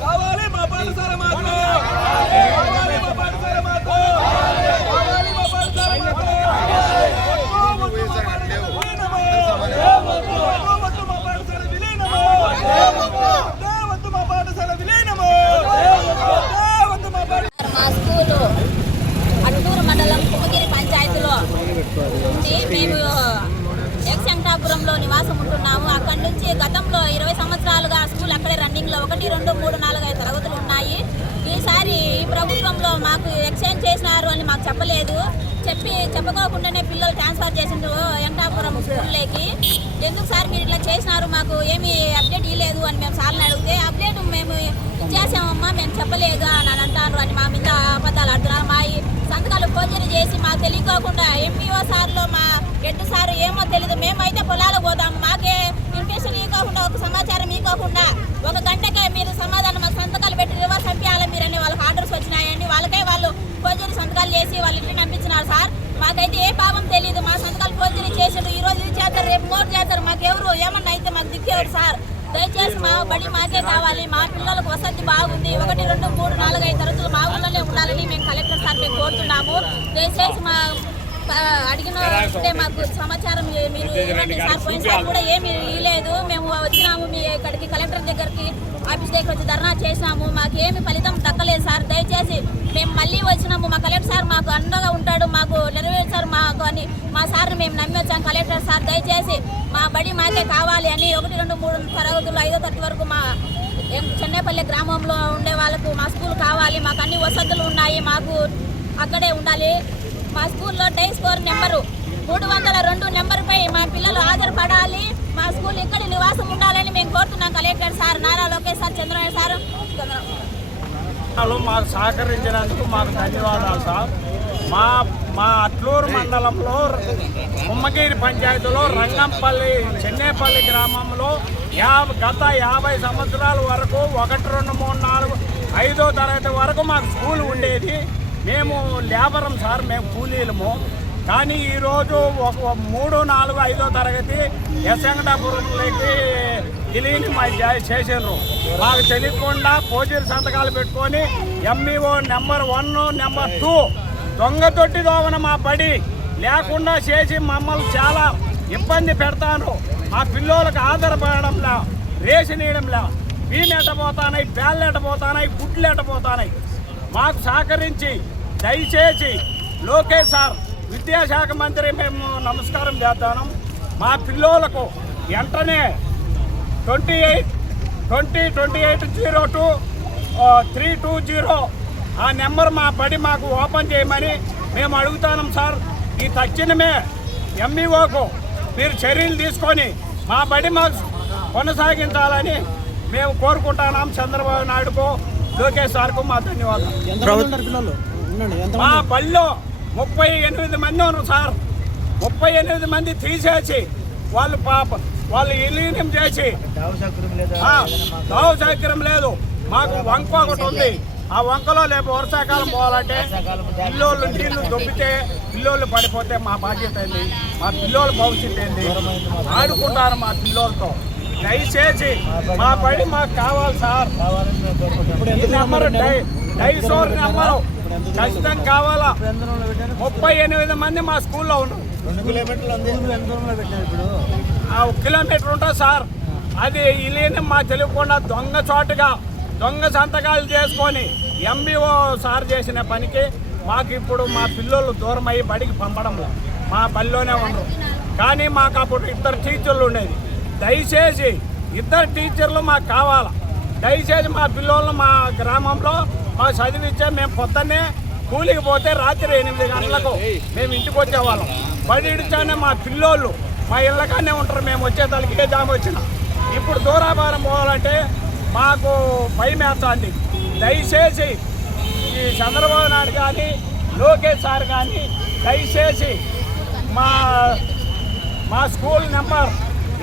కావాలి మా పాఠశాల మాకు కావాలి మా పాఠశాల మాకు కావాలి మా పాఠశాల మాకు వద్దు మా పాఠశాల విలీనము. వద్దు మా పాఠశాల విలీనము. వద్దు మా పాఠశాల విలీనము. వద్దు మా పాఠశాల మా స్కూలు అట్టూరు మండలం కుమ్మగిరి పంచాయతీలో ఉంది మేము ఎక్స్ వెంకటాపురంలో నివాసం ఉంటున్నాము అక్కడి నుంచి గతంలో ఇరవై సంవత్సరాలుగా ఆ స్కూల్ ఒకటి రెండు మూడు నాలుగు ఐదు తరగతులు ఉన్నాయి. ఈసారి ఈ ప్రభుత్వంలో మాకు ఎక్స్చేంజ్ చేసినారు అని మాకు చెప్పలేదు. చెప్పి చెప్పుకోకుండానే పిల్లలు ట్రాన్స్ఫర్ చేసిండ్రు వెంకటాపురం స్కూల్లోకి. ఎందుకు సార్ మీరు ఇట్లా చేసినారు? మాకు ఏమీ అప్డేట్ ఇవ్వలేదు అని మేము సార్ని అడిగితే అప్డేట్ మేము ఇచ్చేసామమ్మా మేము చెప్పలేదు అని అని అంటారు అని మా మీద అబద్ధాలు ఆడుతున్నారు. మా ఈ సంతకాలు ఫోర్జరీ చేసి మాకు తెలియకోకుండా ఎంపీఓ సార్లో మా ఎట్టు సార్ ఏమో తెలియదు మేమైతే పొలాలకు పోతాం. మాకే ఇన్ఫర్మేషన్ ఇవ్వకుండా ఒక సమాచారం ఇవ్వకుండా ఒక గంటకే మీరు సమాధానం మా సంతకాలు పెట్టి రివర్స్ పంపించాలి మీరని వాళ్ళకి ఆర్డర్స్ వచ్చినాయండి. వాళ్ళకే వాళ్ళు ఫోర్జరీ సంతకాలు చేసి వాళ్ళ ఇంటిని పంపించినారు సార్. మాకైతే ఏ పాపం తెలియదు మా సంతకాలు ఫోర్జరీ చేసిండు. ఈ రోజు ఇది చేస్తారు రేపు మోర్ చేస్తారు. మాకెవరు ఏమన్నా అయితే మాకు దిక్కేవారు సార్. దయచేసి మా బడి మాకే కావాలి. మా పిల్లలకు వసతి బాగుంది. ఒకటి రెండు మూడు నాలుగు ఐదు తరగతులు మా ఊళ్ళోనే ఉండాలని మేము కలెక్టర్ సార్ మేము కోరుతున్నాము. దయచేసి మా అడిగిన మాకు సమాచారం మీరు ఇవ్వండి సార్ పోయినసారి కూడా ఏమి ఇవ్వలేదు మేము వచ్చినాము మీ ఇక్కడికి కలెక్టర్ దగ్గరికి ఆఫీస్ దగ్గర వచ్చి ధర్నా చేసినాము మాకు ఏమి ఫలితం దక్కలేదు సార్. దయచేసి మేము మళ్ళీ వచ్చినాము. మా కలెక్టర్ సార్ మాకు అండగా ఉంటాడు. మాకు నెరవేర్చారు మాకు అని మా సార్ని మేము నమ్మి వచ్చాం కలెక్టర్ సార్. దయచేసి మా బడి మాకే కావాలి అని ఒకటి రెండు మూడు తరగతులు ఐదో తరగతి వరకు మా చెన్నైపల్లి గ్రామంలో ఉండే వాళ్ళకు మా స్కూల్ కావాలి. మాకు అన్ని వసతులు ఉన్నాయి. మాకు అక్కడే ఉండాలి. మా స్కూల్లో డై స్కోర్ నెంబరు. మూడు వందల రెండు నెంబర్పై మా పిల్లలు హాజరుపడాలి. మా స్కూల్ ఇక్కడ నివాసం ఉండాలని మేము కోరుతున్నాం. Collector sir Nara Lokesh sir Chandrababu sir. మాకు సహకరించినందుకు మాకు ధన్యవాదాలు సార్. మా మా అట్లూరు మండలంలో ఉమ్మగిరి పంచాయతీలో రంగంపల్లి చెన్నేపల్లి గ్రామంలో యాభై గత యాభై సంవత్సరాల వరకు ఒకటి రెండు మూడు నాలుగు ఐదో తరగతి వరకు మాకు స్కూల్ ఉండేది. మేము లేబరం సార్ మేము కూలీలము. కానీ ఈరోజు ఒక మూడు నాలుగు ఐదో తరగతి యశంకటాపురంలోకి విలీనం చేసారు మాకు తెలియకుండా పోజీలు సంతకాలు పెట్టుకొని MEO number one number two దొంగతొట్టి దోమన దోవన మా పడి లేకుండా చేసి మమ్మల్ని చాలా ఇబ్బంది పెడతాను మా పిల్లోలకు ఆధారపడడంలా రేషన్ వేయడంలా బియ్యం ఎట్టపోతానాయి బ్యాళ్ళు ఎట్టబోతానాయి గుడ్లు ఎట్టబోతానాయి మాకు సహకరించి దయచేసి లోకేష్ సార్ విద్యాశాఖ మంత్రి మేము నమస్కారం చేస్తాను మా పిల్లోలకు వెంటనే twenty eight twenty twenty eight zero two three two zero ఆ నెంబర్ మా బడి మాకు ఓపెన్ చేయమని మేము అడుగుతాం సార్. ఈ తక్షణమే ఎంఈఓకు మీరు చర్యలు తీసుకొని మా బడి మాకు కొనసాగించాలని మేము కోరుకుంటున్నాం చంద్రబాబు నాయుడుకు లోకేష్ సార్కు మా ధన్యవాదాలు. పిల్లలు మా బడిలో ముప్పై ఎనిమిది మంది ఉన్నారు సార్. ముప్పై ఎనిమిది మంది తీసేసి వాళ్ళు పాప వాళ్ళు విలీనం చేసి. ఆ, దావ సౌకర్యం లేదు. మాకు వంక ఒకటి ఉంది. ఆ వంకలో లేపు వర్షాకాలం పోవాలంటే పిల్లోళ్ళు నీళ్ళు దొబ్బితే పిల్లోళ్ళు పడిపోతే మా బాధ్యత ఏంది? మా పిల్లోళ్ళ భవిష్యత్తు ఏంది? ఆడుకుంటారు మా పిల్లోలతో దయచేసి మా బడి మాకు కావాలి సార్. నెంబర్ డై డైసోర్ నెంబరు. ఖచ్చితంగా కావాలా? ముప్పై ఎనిమిది మంది మా స్కూల్లో ఉన్నారు ఆ ఒక కిలోమీటర్ ఉంటుంది సార్. అది ఇలీని మా తెలియకుండా దొంగ చోటుగా దొంగ సంతకాలు చేసుకొని ఎంబీఓ సార్ చేసిన పనికి మాకు ఇప్పుడు మా పిల్లలు దూరం అయ్యి బడికి పంపడం మా బడిలోనే ఉండరు. కానీ మాకు అప్పుడు ఇద్దరు టీచర్లు ఉండేది. దయచేసి ఇద్దరు టీచర్లు మాకు కావాలా? దయచేసి మా పిల్లలు మా గ్రామంలో మా చదివించే మేము పొద్దున్నే కూలికి పోతే రాత్రి ఎనిమిది గంటలకు మేము ఇంటికి వచ్చేవాళ్ళం. బడి ఇడిచానే మా పిల్లోళ్ళు మా ఇళ్ళకానే ఉంటారు. మేము వచ్చేసరికి ఏ జామ వచ్చినా. ఇప్పుడు దూరాభారం పోవాలంటే మాకు భయం వేస్తుంది. దయచేసి ఈ చంద్రబాబు నాయుడు కానీ లోకేష్ సార్ కానీ దయచేసి మా మా స్కూల్ నెంబర్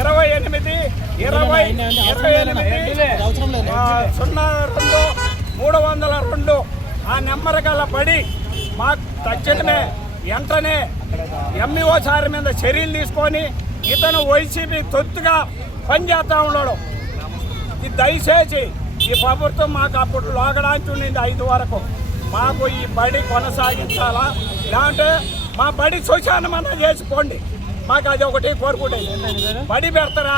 ఇరవై ఎనిమిది ఇరవై ఇరవై ఎనిమిది సున్నా రెండు నెంబర్ గల పడి మాకు తక్షణమే వెంటనే ఎంఈఓ సార్ మీద చర్యలు తీసుకొని ఇతను వైసీపీ తొత్తుగా పనిచేస్తా ఉన్నాడు. ఇది దయచేసి ఈ ప్రభుత్వం మాకు అప్పుడు లోగడానికి ఉండింది ఐదు వరకు. మాకు ఈ బడి కొనసాగించాలా? లేదంటే మా బడి శ్మశానమన్నా చేసుకోండి మాకు అది ఒకటి కోరుకుంటే. బడి పెడతారా?